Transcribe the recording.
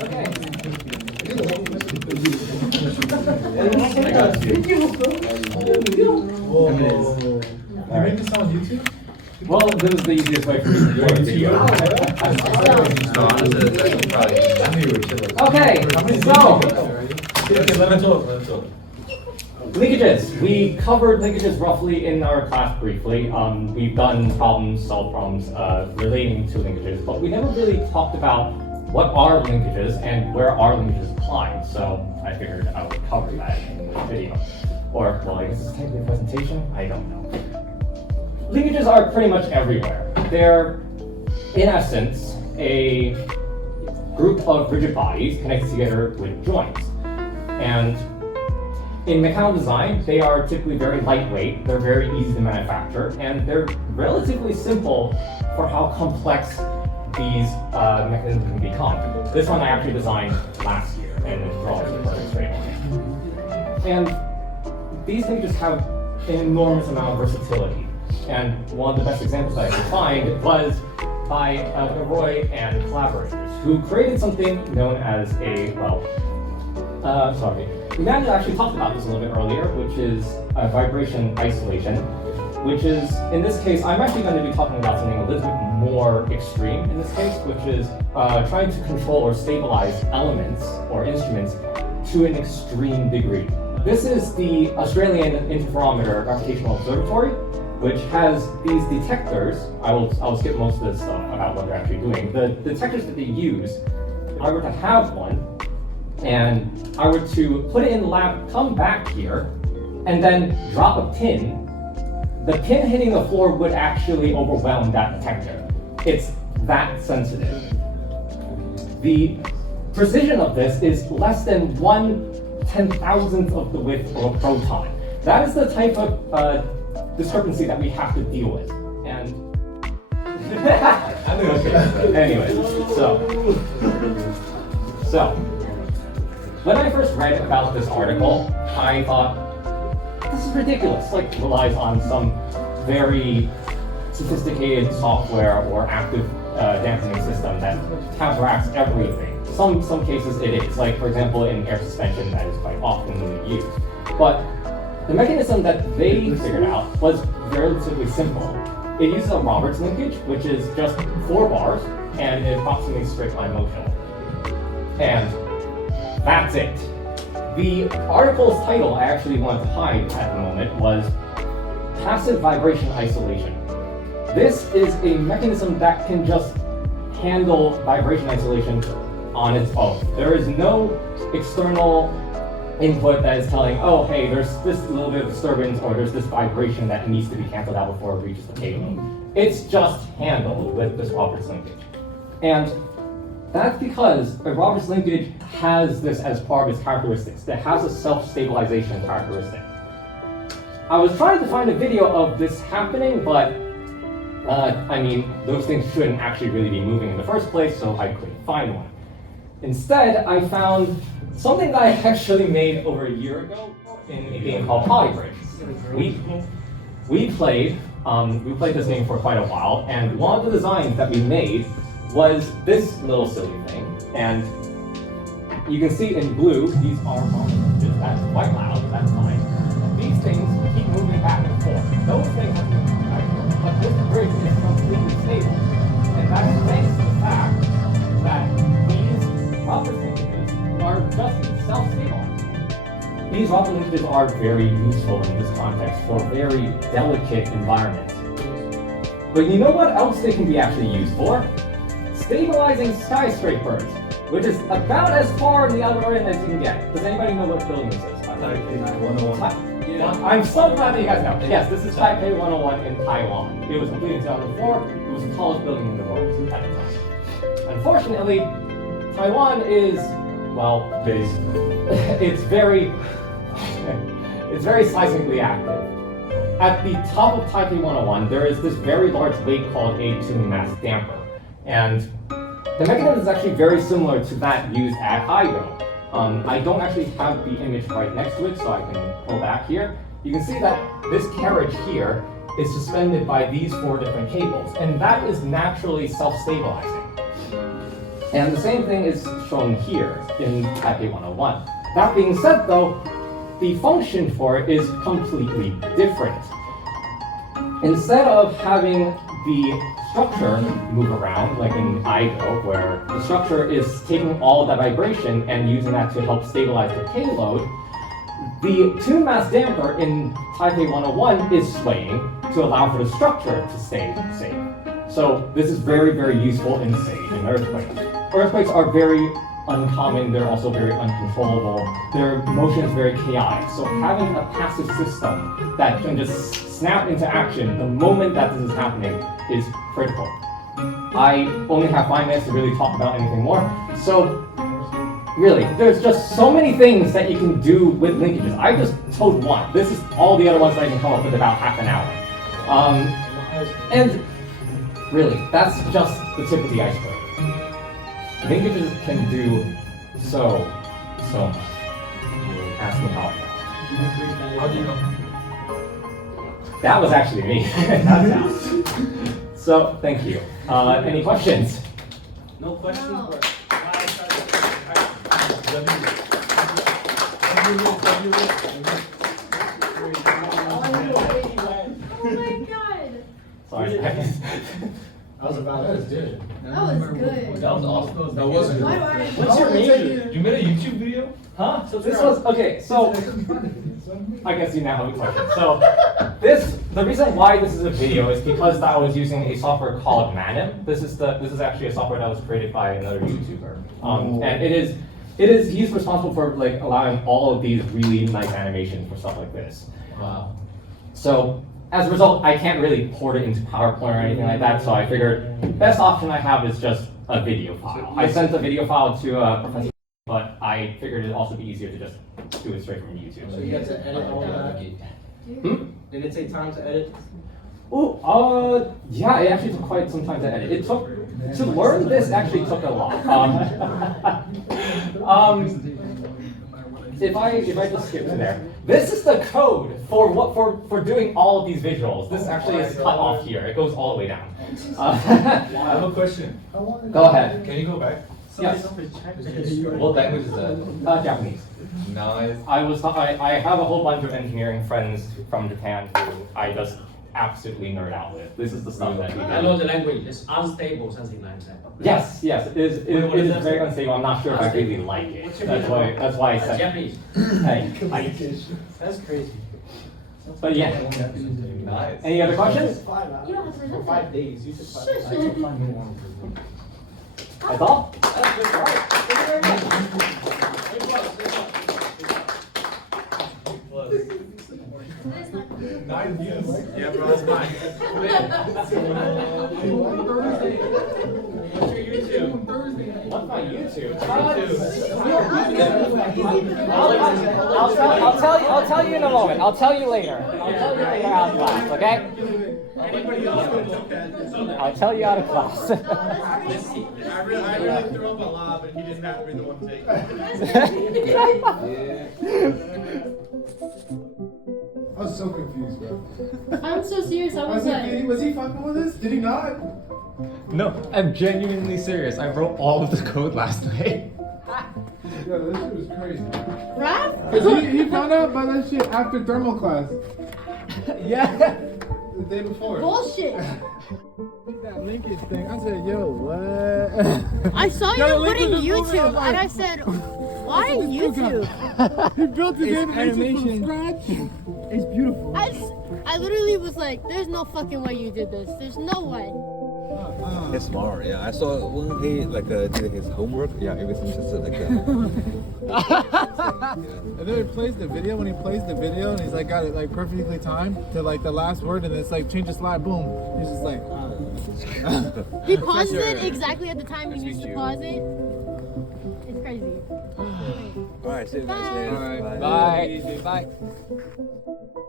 Okay. I got you. Whoa. You made this on YouTube? Well, this is the easiest way for me to record a video. No, honestly, probably. I knew you were chilling. Okay, so Okay, let him talk. linkages. We covered linkages roughly in our class briefly. We've done solved problems relating to linkages, but we never really talked about what are linkages and where are linkages applied. So I figured I would cover that in this video. Or, well, I guess it's technically a presentation. I don't know. Linkages are pretty much everywhere. They're, in essence, a group of rigid bodies connected together with joints. And in mechanical design, they are typically very lightweight, they're very easy to manufacture, and they're relatively simple for how complex these mechanisms can become. This one I actually designed last year, and it's drawn in a perfect straight line. And these linkages have an enormous amount of versatility. And one of the best examples that I could find was by Roy and collaborators, who created something known as a, Emmanuel actually talked about this a little bit earlier, which is vibration isolation, which is, in this case, I'm actually going to be talking about something a little bit more extreme in this case, which is trying to control or stabilize elements or instruments to an extreme degree. This is the Australian Interferometer Gravitational Observatory, which has these detectors. I'll skip most of this stuff about what they're actually doing. The detectors that they use, if I were to have one, and I were to put it in the lab, come back here, and then drop a pin, the pin hitting the floor would actually overwhelm that detector. It's that sensitive. The precision of this is less than 1/10,000th of the width of a proton. That is the type of discrepancy that we have to deal with. And anyways, so when I first read about this article, I thought, this is ridiculous. Like, relies on some very sophisticated software or active dampening system that counteracts everything. Some cases it is, like for example in air suspension that is quite often used. But the mechanism that they figured out was relatively simple. It uses a Roberts linkage, which is just 4 bars, and it approximates straight line motion. And that's it. The article's title I actually wanted to hide at the moment was Passive Vibration Isolation. This is a mechanism that can just handle vibration isolation on its own. There is no external input that is telling, oh, hey, there's this little bit of disturbance or there's this vibration that needs to be canceled out before it reaches the payload. It's just handled with this Roberts linkage. And that's because a Roberts linkage has this as part of its characteristics. It has a self-stabilization characteristic. I was trying to find a video of this happening, but I mean, those things shouldn't actually really be moving in the first place, so I couldn't find one. Instead, I found something that I actually made over a year ago in a game called Polybridge. We played this game for quite a while, and one of the designs that we made was this little silly thing. And you can see in blue, these are linkages. That's quite loud, that's fine. These things keep moving back and forth. Those things have to move back and forth, but this bridge is completely stable. And that's thanks to the fact that these Roberts linkages are just self-stabilizing. These Roberts linkages are very useful in this context for very delicate environments. But you know what else they can be actually used for? Stabilizing skyscrapers, which is about as far in the other end as you can get. Does anybody know what building this is? I'm so glad that you guys know. Yes, this is Taipei 101 in Taiwan. It was completed in 2004. It was the tallest building in the world at the time. Unfortunately, Taiwan is, well, it's very seismically active. At the top of Taipei 101, there is this very large lake called a Tuning mass damper. And the mechanism is actually very similar to that used at IGO. I don't actually have the image right next to it, so I can pull back here. You can see that this carriage here is suspended by these 4 different cables, and that is naturally self-stabilizing. And the same thing is shown here in Taipei 101. That being said though, the function for it is completely different. Instead of having the structure move around like in IGO, where the structure is taking all that vibration and using that to help stabilize the payload, the tune mass damper in Taipei 101 is swaying to allow for the structure to stay safe. So this is very, very useful in SAGE and earthquakes. Earthquakes are very uncommon, they're also very uncontrollable, their motion is very chaotic. So having a passive system that can just snap into action the moment that this is happening is critical. I only have 5 minutes to really talk about anything more. So really, there's just so many things that you can do with linkages. I just told one. This is all the other ones that I can come up with about half an hour. And really, that's just the tip of the iceberg. Linkages can do so much. Ask me how I know. How do you know? That was actually me. That's out. So, thank you. Any questions? No questions. No. Oh my god. Sorry. That was about it. Good. That was good. That was awesome. That wasn't Why good. do I? What's your major? You made a YouTube video? Huh? So this was, okay, so I guess you now have a question. So the reason why this is a video is because I was using a software called Manim. This is actually a software that was created by another YouTuber. And he's responsible for like allowing all of these really nice animations for stuff like this. Wow. So as a result, I can't really port it into PowerPoint or anything like that, so I figured the best option I have is just a video file. I sent the video file to Professor, but I figured it'd also be easier to just do it straight from YouTube. So you had to edit all that? Did it take time to edit? Oh, yeah, it actually took quite some time to edit. It took, to learn this actually took a lot. If I just skip to there, this is the code for doing all of these visuals. This actually is cut off here. It goes all the way down. I have a question. Go ahead. Can you go back? Yes. What language is that? Japanese. Nice. I have a whole bunch of engineering friends from Japan who I just absolutely nerd out with. This is the stuff that we do. I know the language. It's unstable, something like that. Yes, it is very unstable. I'm not sure if I really like it. That's why I said. Japanese. Hey, That's crazy. but yeah. Nice. Any other questions? You don't have to present For 5 that. days. You took 5 days. Shush. That's all? That's good. All right. Thank you very much. A plus. That's not good. 9 views. Yeah, bro, that's mine. What's your YouTube? What's my YouTube? I'll tell you in a moment. I'll tell you later. I'll tell you later out of class, okay? Anybody else who took that? I'll tell you out of class. I really threw up a lot, but he didn't have to be the one to take it. I was so confused, bro. I'm so serious. I was like, Was he fucking with us? Did he not? No, I'm genuinely serious. I wrote all of the code last night. Yeah, this shit was crazy. Raph? Cause he found out about that shit after thermal class. Yeah. The day before. Bullshit. That linkage thing. I said, yo, what? I saw you No, putting Linkages was YouTube, over, and I said, why YouTube? He built his animation from scratch. It's beautiful. I literally was like, there's no fucking way you did this. There's no way. He's smart, yeah. I saw when he did his homework. Yeah, it was just like that. And then he plays the video. When he plays the video, and he's like got it like perfectly timed to like the last word, and it's like change the slide, boom. He's just like. He paused it exactly at the time he used to pause it. It's crazy. All right, see you guys Bye. later. Bye. Bye.